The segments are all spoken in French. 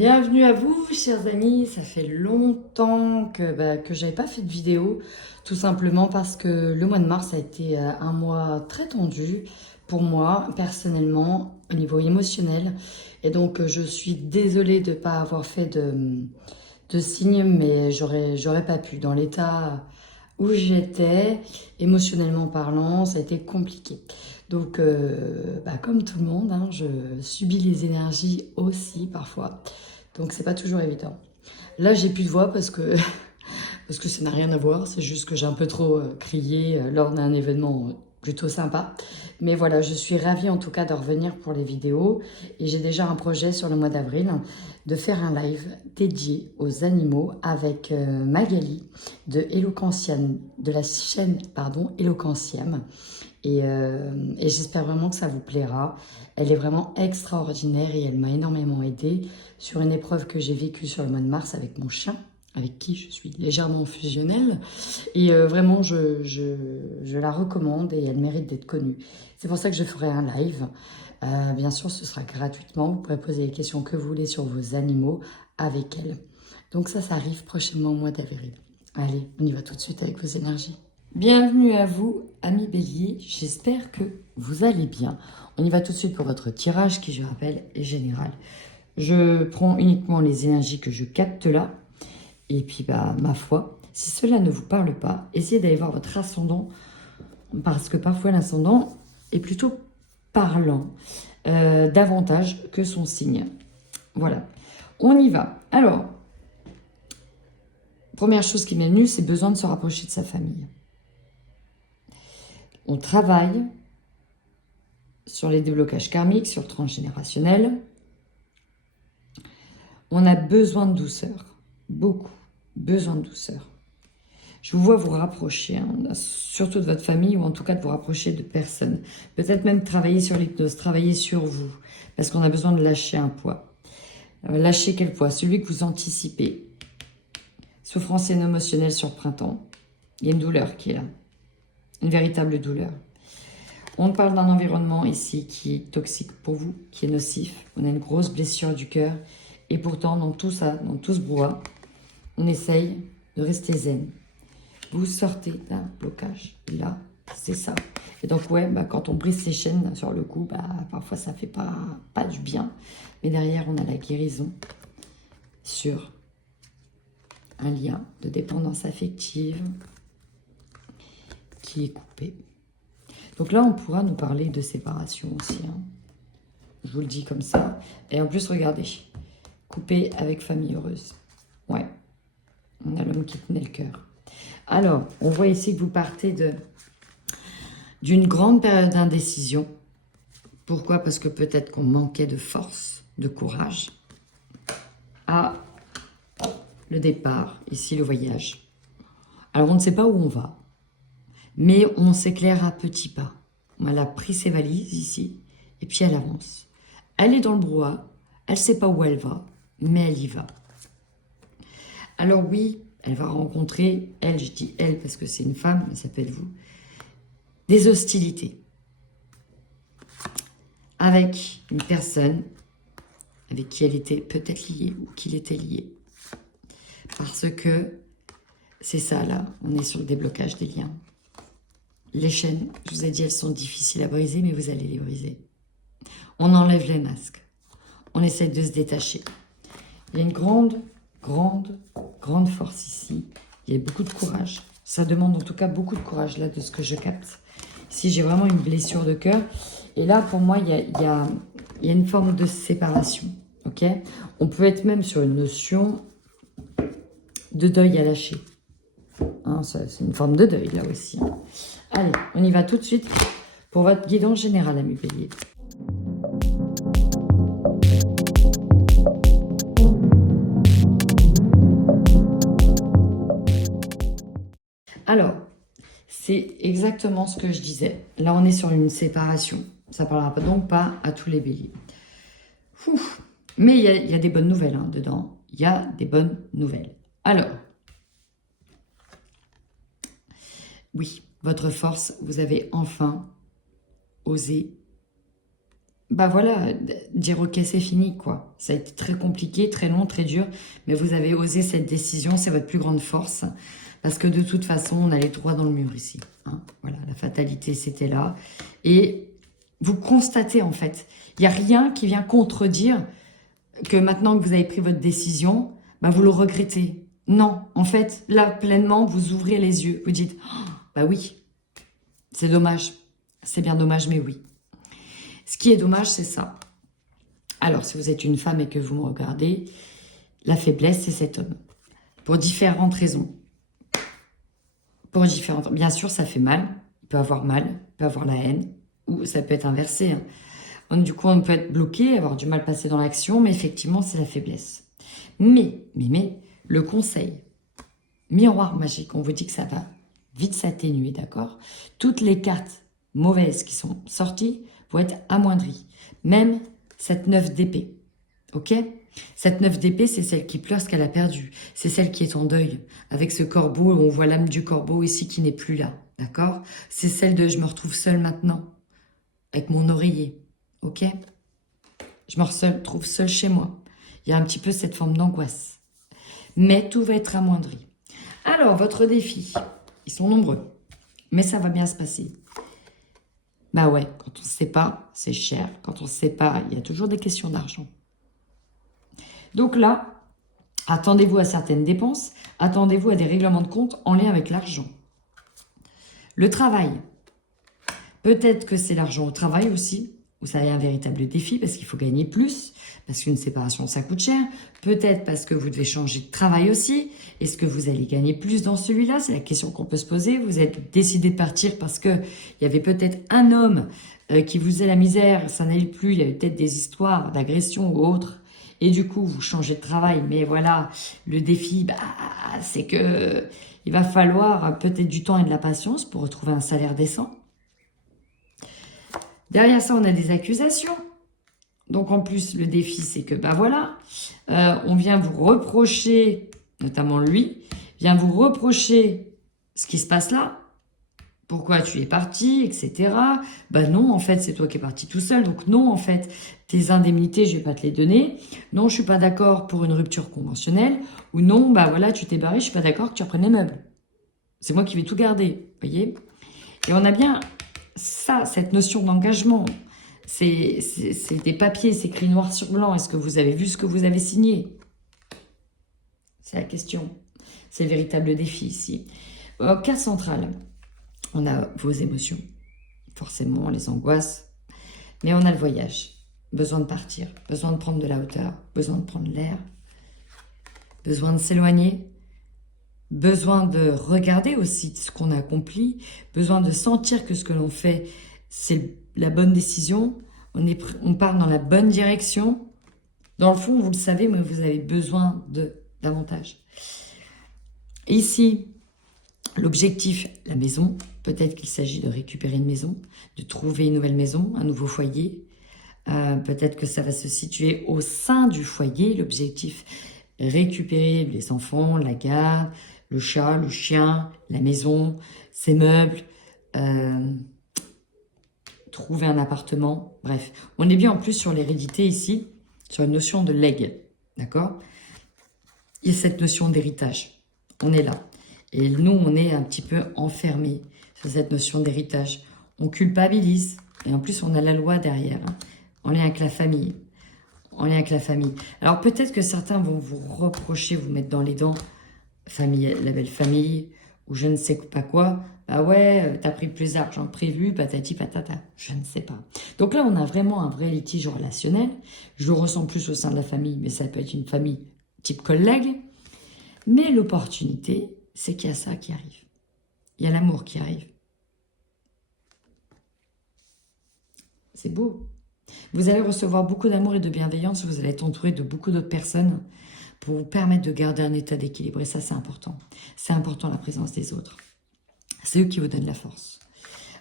Bienvenue à vous, chers amis. Ça fait longtemps que j'avais pas fait de vidéo, tout simplement parce que le mois de mars a été un mois très tendu pour moi, personnellement, au niveau émotionnel. Et donc, je suis désolée de ne pas avoir fait de signes, mais j'aurais pas pu. Dans l'état où j'étais, émotionnellement parlant, ça a été compliqué. Donc, comme tout le monde, hein, je subis les énergies aussi parfois. Donc, c'est pas toujours évident. Là, j'ai plus de voix parce que ça n'a rien à voir. C'est juste que j'ai un peu trop crié lors d'un événement plutôt sympa. Mais voilà, je suis ravie en tout cas de revenir pour les vidéos. Et j'ai déjà un projet sur le mois d'avril de faire un live dédié aux animaux avec Magali de Eloquentiam, de la chaîne Eloquentiam. Et j'espère vraiment que ça vous plaira. Elle est vraiment extraordinaire et elle m'a énormément aidée sur une épreuve que j'ai vécue sur le mois de mars avec mon chien, avec qui je suis légèrement fusionnelle. Et vraiment, je la recommande et elle mérite d'être connue. C'est pour ça que je ferai un live. Bien sûr, ce sera gratuitement. Vous pourrez poser les questions que vous voulez sur vos animaux avec elle. Donc ça arrive prochainement au mois d'avril. Allez, on y va tout de suite avec vos énergies. Bienvenue à vous, amis béliers, j'espère que vous allez bien. On y va tout de suite pour votre tirage qui, je rappelle, est général. Je prends uniquement les énergies que je capte là, et puis ma foi, si cela ne vous parle pas, essayez d'aller voir votre ascendant, parce que parfois l'ascendant est plutôt parlant, davantage que son signe. Voilà, on y va. Alors, première chose qui m'est venue, c'est besoin de se rapprocher de sa famille. On travaille sur les déblocages karmiques, sur le transgénérationnel. On a besoin de douceur, beaucoup, besoin de douceur. Je vous vois vous rapprocher, hein, surtout de votre famille, ou en tout cas de vous rapprocher de personnes. Peut-être même travailler sur l'hypnose, travailler sur vous, parce qu'on a besoin de lâcher un poids. Lâcher quel poids? Celui que vous anticipez. Souffrance émotionnelle sur le printemps. Il y a une douleur qui est là, une véritable douleur. On parle d'un environnement ici qui est toxique pour vous, qui est nocif. On a une grosse blessure du cœur. Et pourtant, dans tout ça, dans tout ce brouhaha, on essaye de rester zen. Vous sortez d'un blocage. Là, c'est ça. Et donc, quand on brise ses chaînes sur le coup, parfois ça fait pas du bien. Mais derrière, on a la guérison sur un lien de dépendance affective qui est coupé. Donc là, on pourra nous parler de séparation aussi. Hein. Je vous le dis comme ça. Et en plus, regardez. Coupé avec famille heureuse. Ouais. On a l'homme qui tenait le cœur. Alors, on voit ici que vous partez d'une grande période d'indécision. Pourquoi? Parce que peut-être qu'on manquait de force, de courage. À le départ, ici le voyage. Alors, on ne sait pas où on va. Mais on s'éclaire à petits pas. Elle a pris ses valises ici, et puis elle avance. Elle est dans le brouhaha, elle ne sait pas où elle va, mais elle y va. Alors oui, elle va rencontrer, elle, je dis elle parce que c'est une femme, mais ça peut être vous, des hostilités. Avec une personne avec qui elle était peut-être liée, ou qu'il était lié. Parce que c'est ça là, on est sur le déblocage des liens. Les chaînes, je vous ai dit, elles sont difficiles à briser, mais vous allez les briser. On enlève les masques. On essaie de se détacher. Il y a une grande force ici. Il y a beaucoup de courage. Ça demande en tout cas beaucoup de courage, là, de ce que je capte. Ici, j'ai vraiment une blessure de cœur. Et là, pour moi, il y a une forme de séparation. Ok? On peut être même sur une notion de deuil à lâcher. Hein, c'est une forme de deuil, là aussi. Hein. Allez, on y va tout de suite pour votre guidance générale, amis béliers. Alors, c'est exactement ce que je disais. Là, on est sur une séparation. Ça ne parlera donc pas à tous les béliers. Ouf. Mais il y a des bonnes nouvelles hein, dedans. Il y a des bonnes nouvelles. Alors, oui, votre force, vous avez enfin osé bah voilà, dire ok, c'est fini, quoi. Ça a été très compliqué, très long, très dur, mais vous avez osé cette décision, c'est votre plus grande force. Parce que de toute façon, on allait droit dans le mur ici. Hein. Voilà, la fatalité, c'était là. Et vous constatez, en fait, il n'y a rien qui vient contredire que maintenant que vous avez pris votre décision, bah vous le regrettez. Non, en fait, là, pleinement, vous ouvrez les yeux. Vous dites, oh, bah oui, c'est dommage. C'est bien dommage, mais oui. Ce qui est dommage, c'est ça. Alors, si vous êtes une femme et que vous me regardez, la faiblesse, c'est cet homme. Pour différentes raisons. Bien sûr, ça fait mal. Il peut avoir mal, il peut avoir la haine, ou ça peut être inversé. Hein. Donc, du coup, on peut être bloqué, avoir du mal passer dans l'action, mais effectivement, c'est la faiblesse. Mais, le conseil, miroir magique, on vous dit que ça va vite s'atténuer, d'accord? Toutes les cartes mauvaises qui sont sorties vont être amoindries. Même cette 9 d'épée, ok? Cette 9 d'épée, c'est celle qui pleure ce qu'elle a perdu. C'est celle qui est en deuil. Avec ce corbeau, on voit l'âme du corbeau ici qui n'est plus là, d'accord? C'est celle de « je me retrouve seule maintenant », avec mon oreiller, ok? Je me retrouve seule chez moi. Il y a un petit peu cette forme d'angoisse. Mais tout va être amoindri. Alors, votre défi, ils sont nombreux, mais ça va bien se passer. Bah ouais, quand on ne sait pas, c'est cher. Quand on ne sait pas, il y a toujours des questions d'argent. Donc là, attendez-vous à certaines dépenses, attendez-vous à des règlements de compte en lien avec l'argent. Le travail, peut-être que c'est l'argent au travail aussi, où ça est un véritable défi parce qu'il faut gagner plus, parce qu'une séparation, ça coûte cher. Peut-être parce que vous devez changer de travail aussi. Est-ce que vous allez gagner plus dans celui-là? C'est la question qu'on peut se poser. Vous êtes décidé de partir parce qu'il y avait peut-être un homme qui vous faisait la misère, ça n'allait plus, il y avait peut-être des histoires d'agression ou autre. Et du coup, vous changez de travail. Mais voilà, le défi, c'est que il va falloir peut-être du temps et de la patience pour retrouver un salaire décent. Derrière ça, on a des accusations. Donc, en plus, le défi, c'est que, on vient vous reprocher, notamment lui, vient vous reprocher ce qui se passe là. Pourquoi tu es parti, etc. Non, en fait, c'est toi qui es parti tout seul. Donc, non, en fait, tes indemnités, je vais pas te les donner. Non, je suis pas d'accord pour une rupture conventionnelle. Ou non, tu t'es barré, je suis pas d'accord que tu reprennes les meubles. C'est moi qui vais tout garder, voyez. Et on a bien ça, cette notion d'engagement. C'est des papiers, c'est écrit noir sur blanc. Est-ce que vous avez vu ce que vous avez signé? C'est la question. C'est le véritable défi ici. Carte centrale. On a vos émotions. Forcément, les angoisses. Mais on a le voyage. Besoin de partir. Besoin de prendre de la hauteur. Besoin de prendre l'air. Besoin de s'éloigner. Besoin de regarder aussi ce qu'on a accompli. Besoin de sentir que ce que l'on fait, c'est la bonne décision. On part dans la bonne direction. Dans le fond, vous le savez, mais vous avez besoin de davantage. Ici, l'objectif, la maison. Peut-être qu'il s'agit de récupérer une maison, de trouver une nouvelle maison, un nouveau foyer. Peut-être que ça va se situer au sein du foyer. L'objectif, récupérer les enfants, la garde, le chat, le chien, la maison, ses meubles, trouver un appartement. Bref, on est bien en plus sur l'hérédité ici, sur une notion de legs, d'accord? Il y a cette notion d'héritage. On est là. Et nous, on est un petit peu enfermés sur cette notion d'héritage. On culpabilise. Et en plus, on a la loi derrière. Hein, en lien avec la famille. En lien avec la famille. Alors, peut-être que certains vont vous reprocher, vous mettre dans les dents, famille, la belle famille, ou je ne sais pas quoi. Bah ouais, t'as pris plus d'argent que prévu, patati patata. Je ne sais pas. Donc là, on a vraiment un vrai litige relationnel. Je le ressens plus au sein de la famille, mais ça peut être une famille type collègue. Mais l'opportunité, c'est qu'il y a ça qui arrive. Il y a l'amour qui arrive. C'est beau. Vous allez recevoir beaucoup d'amour et de bienveillance. Vous allez être entouré de beaucoup d'autres personnes pour vous permettre de garder un état d'équilibre. Et ça, c'est important. C'est important, la présence des autres. C'est eux qui vous donnent la force.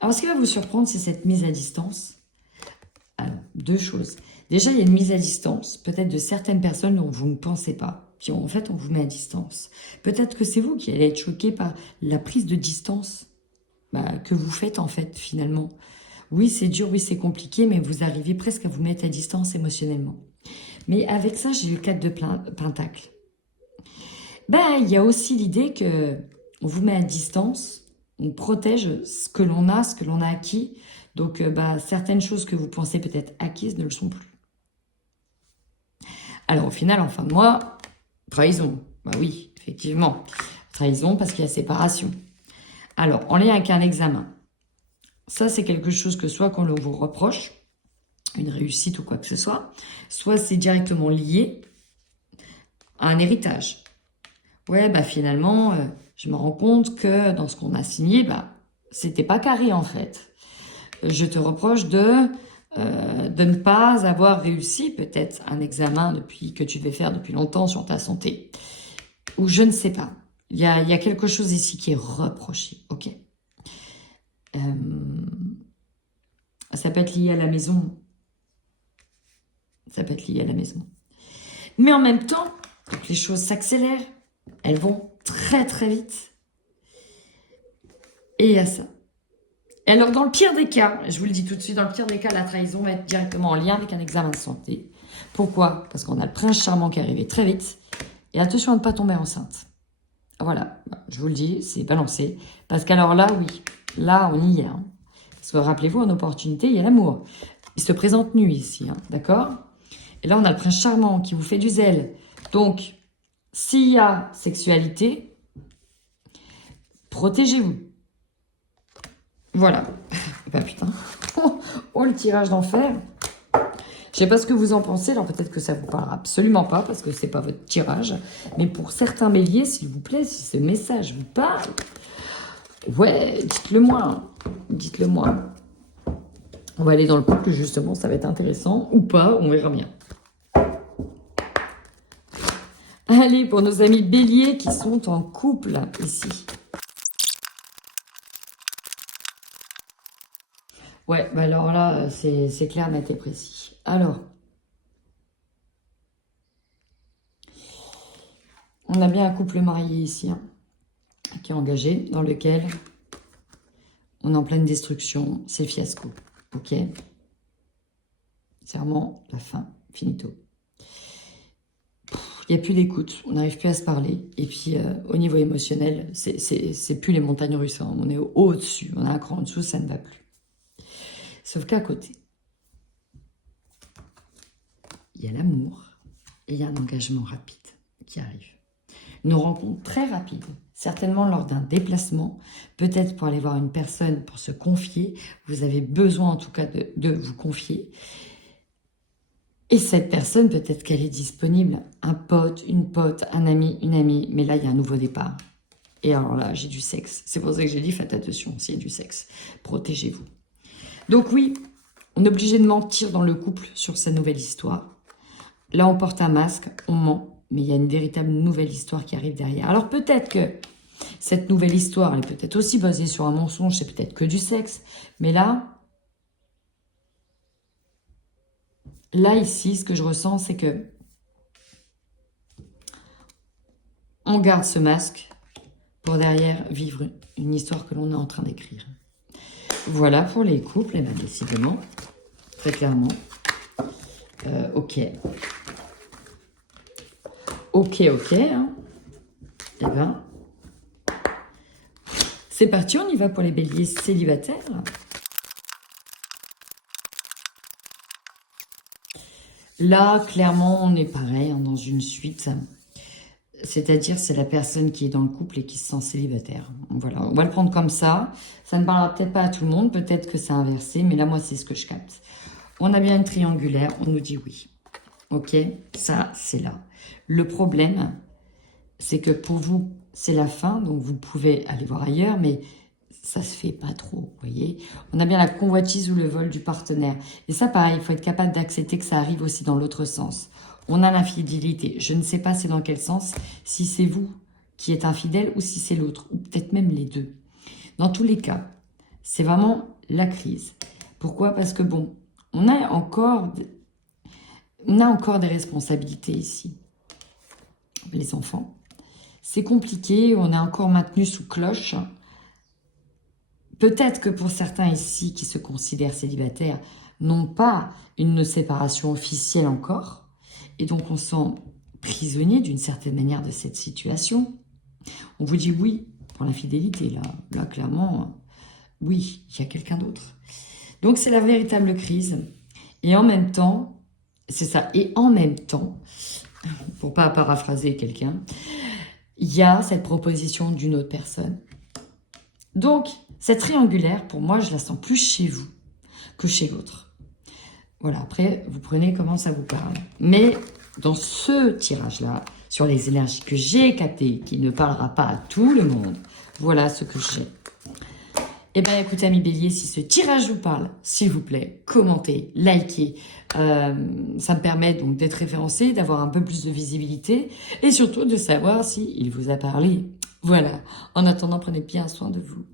Alors, ce qui va vous surprendre, c'est cette mise à distance. Alors, deux choses. Déjà, il y a une mise à distance, peut-être de certaines personnes dont vous ne pensez pas. Puis en fait, on vous met à distance. Peut-être que c'est vous qui allez être choqué par la prise de distance que vous faites en fait, finalement. Oui, c'est dur, oui, c'est compliqué, mais vous arrivez presque à vous mettre à distance émotionnellement. Mais avec ça, j'ai eu le 4 de Pentacle. Ben, il y a aussi l'idée que on vous met à distance, on protège ce que l'on a, ce que l'on a acquis. Donc, bah, certaines choses que vous pensez peut-être acquises ne le sont plus. Alors, au final, en fin de mois, trahison. Bah oui, effectivement. Trahison parce qu'il y a séparation. Alors, en lien avec un examen. Ça, c'est quelque chose que soit qu'on vous reproche, une réussite ou quoi que ce soit c'est directement lié à un héritage. Ouais, bah finalement, je me rends compte que dans ce qu'on a signé, bah, c'était pas carré en fait. Je te reproche de ne pas avoir réussi peut-être un examen que tu devais faire depuis longtemps sur ta santé. Ou je ne sais pas. Il y a quelque chose ici qui est reproché. Ok. Ça peut être lié à la maison. Ça peut être lié à la maison. Mais en même temps, quand les choses s'accélèrent, elles vont très très vite. Et il y a ça. Et alors, dans le pire des cas, je vous le dis tout de suite, dans le pire des cas, la trahison va être directement en lien avec un examen de santé. Pourquoi? Parce qu'on a le prince charmant qui est arrivé très vite. Et attention à ne pas tomber enceinte. Voilà, je vous le dis, c'est balancé. Parce qu'alors là, oui, là, on y est. Hein. Parce que rappelez-vous, en opportunité, il y a l'amour. Il se présente nu ici, hein, d'accord? Et là, on a le prince charmant qui vous fait du zèle. Donc, s'il y a sexualité, protégez-vous. Voilà. Bah putain. Oh, le tirage d'enfer. Je sais pas ce que vous en pensez, alors peut-être que ça vous parlera absolument pas, parce que c'est pas votre tirage. Mais pour certains béliers, s'il vous plaît, si ce message vous parle, ouais, dites-le moi. Dites-le moi. On va aller dans le couple, justement, ça va être intéressant. Ou pas, on verra bien. Allez, pour nos amis béliers qui sont en couple, ici. Ouais, bah alors là, c'est clair, net et précis. Alors, on a bien un couple marié ici, hein, qui est engagé, dans lequel on est en pleine destruction, c'est fiasco, ok? C'est vraiment la fin, finito. Il n'y a plus d'écoute, on n'arrive plus à se parler. Et puis, au niveau émotionnel, c'est plus les montagnes russes, hein. On est au-dessus, on a un cran en dessous, ça ne va plus. Sauf qu'à côté, il y a l'amour et il y a un engagement rapide qui arrive. Une rencontre très rapide, certainement lors d'un déplacement, peut-être pour aller voir une personne, pour se confier. Vous avez besoin en tout cas de vous confier. Et cette personne, peut-être qu'elle est disponible, un pote, un ami, une amie, mais là, il y a un nouveau départ. Et alors là, j'ai du sexe. C'est pour ça que j'ai dit, faites attention, s'il y a du sexe, protégez-vous. Donc oui, on est obligé de mentir dans le couple sur sa nouvelle histoire. Là, on porte un masque, on ment, mais il y a une véritable nouvelle histoire qui arrive derrière. Alors peut-être que cette nouvelle histoire, elle est peut-être aussi basée sur un mensonge, c'est peut-être que du sexe, mais là, ici, ce que je ressens, c'est que on garde ce masque pour derrière vivre une histoire que l'on est en train d'écrire. Voilà pour les couples, et bien décidément, très clairement. Ok. Ok. Hein. Eh ben, c'est parti, on y va pour les béliers célibataires. Là, clairement, on est pareil, hein, dans une suite. C'est-à-dire, c'est la personne qui est dans le couple et qui se sent célibataire. Voilà, on va le prendre comme ça. Ça ne parlera peut-être pas à tout le monde, peut-être que c'est inversé, mais là, moi, c'est ce que je capte. On a bien une triangulaire, on nous dit oui. Ok, ça, c'est là. Le problème, c'est que pour vous, c'est la fin, donc vous pouvez aller voir ailleurs, mais ça se fait pas trop, vous voyez. On a bien la convoitise ou le vol du partenaire. Et ça, pareil, il faut être capable d'accepter que ça arrive aussi dans l'autre sens. On a l'infidélité. Je ne sais pas c'est dans quel sens, si c'est vous qui êtes infidèle ou si c'est l'autre, ou peut-être même les deux. Dans tous les cas, c'est vraiment la crise. Pourquoi? Parce que bon, on a encore des responsabilités ici. Les enfants. C'est compliqué, on est encore maintenu sous cloche. peut-être que pour certains ici qui se considèrent célibataires, n'ont pas une séparation officielle encore, et donc on se sent prisonnier d'une certaine manière de cette situation. On vous dit oui pour l'infidélité, là clairement, oui, il y a quelqu'un d'autre. Donc c'est la véritable crise. Et en même temps, c'est ça, et en même temps, pour pas paraphraser quelqu'un, il y a cette proposition d'une autre personne. Donc, cette triangulaire, pour moi, je la sens plus chez vous que chez l'autre. Voilà, après, vous prenez comment ça vous parle. Mais dans ce tirage-là, sur les énergies que j'ai captées, qui ne parlera pas à tout le monde, voilà ce que j'ai. Eh bien, écoutez, amis Bélier, si ce tirage vous parle, s'il vous plaît, commentez, likez. Ça me permet donc d'être référencé, d'avoir un peu plus de visibilité et surtout de savoir s'il vous a parlé. Voilà. En attendant, prenez bien soin de vous.